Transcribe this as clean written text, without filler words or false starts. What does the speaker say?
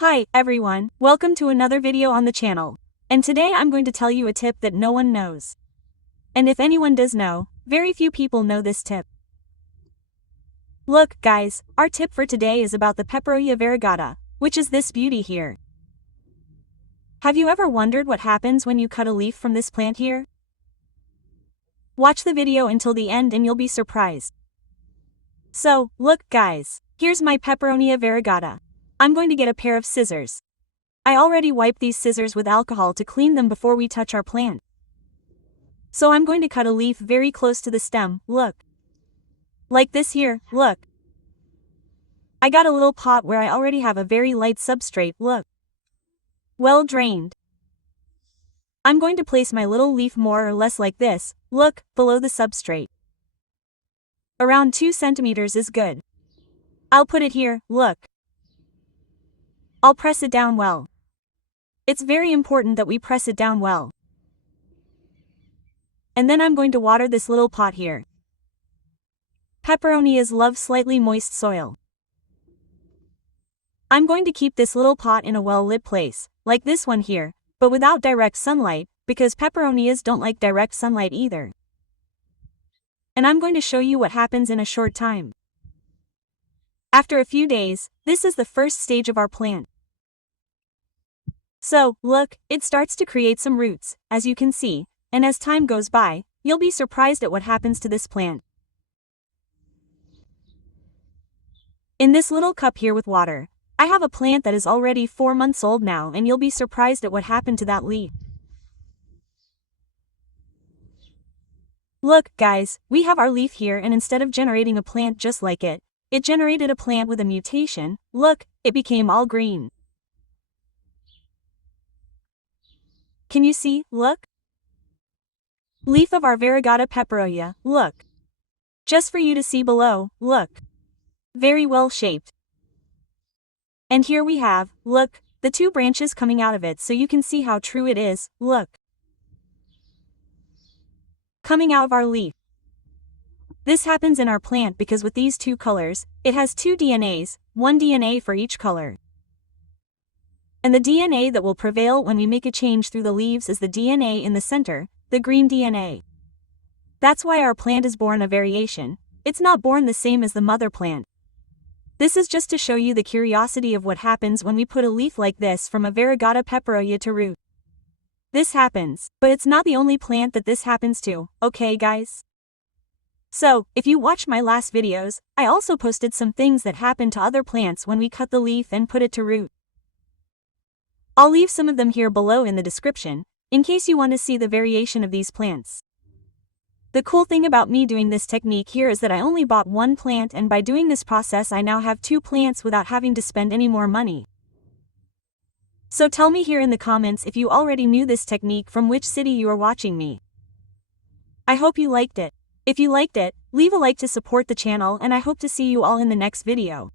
Hi, everyone, welcome to another video on the channel. And today I'm going to tell you a tip that no one knows. And if anyone does know, very few people know this tip. Look, guys, our tip for today is about the Peperonia variegata, which is this beauty here. Have you ever wondered what happens when you cut a leaf from this plant here? Watch the video until the end and you'll be surprised. So, look guys, here's my Peperonia variegata. I'm going to get a pair of scissors. I already wiped these scissors with alcohol to clean them before we touch our plant. So I'm going to cut a leaf very close to the stem, look. Like this here, look. I got a little pot where I already have a very light substrate, look. Well drained. I'm going to place my little leaf more or less like this, look, below the substrate. Around 2 centimeters is good. I'll put it here, look. I'll press it down well. It's very important that we press it down well. And then I'm going to water this little pot here. Peperonias love slightly moist soil. I'm going to keep this little pot in a well-lit place, like this one here, but without direct sunlight, because peperonias don't like direct sunlight either. And I'm going to show you what happens in a short time. After a few days, this is the first stage of our plant. So, look, it starts to create some roots, as you can see, and as time goes by, you'll be surprised at what happens to this plant. In this little cup here with water, I have a plant that is already 4 months old now, and you'll be surprised at what happened to that leaf. Look, guys, we have our leaf here, and instead of generating a plant just like it, it generated a plant with a mutation. Look, it became all green. Can you see, look? Leaf of our variegata peperonia, look. Just for you to see below, look. Very well shaped. And here we have, look, the 2 branches coming out of it, so you can see how true it is, look. Coming out of our leaf. This happens in our plant because with these 2 colors, it has 2 DNAs, 1 DNA for each color. And the DNA that will prevail when we make a change through the leaves is the DNA in the center, the green DNA. That's why our plant is born a variation. It's not born the same as the mother plant. This is just to show you the curiosity of what happens when we put a leaf like this from a variegata peperonia to root. This happens, but it's not the only plant that this happens to, okay guys? So, if you watched my last videos, I also posted some things that happen to other plants when we cut the leaf and put it to root. I'll leave some of them here below in the description, in case you want to see the variation of these plants. The cool thing about me doing this technique here is that I only bought 1 plant, and by doing this process I now have 2 plants without having to spend any more money. So tell me here in the comments if you already knew this technique, from which city you are watching me. I hope you liked it. If you liked it, leave a like to support the channel, and I hope to see you all in the next video.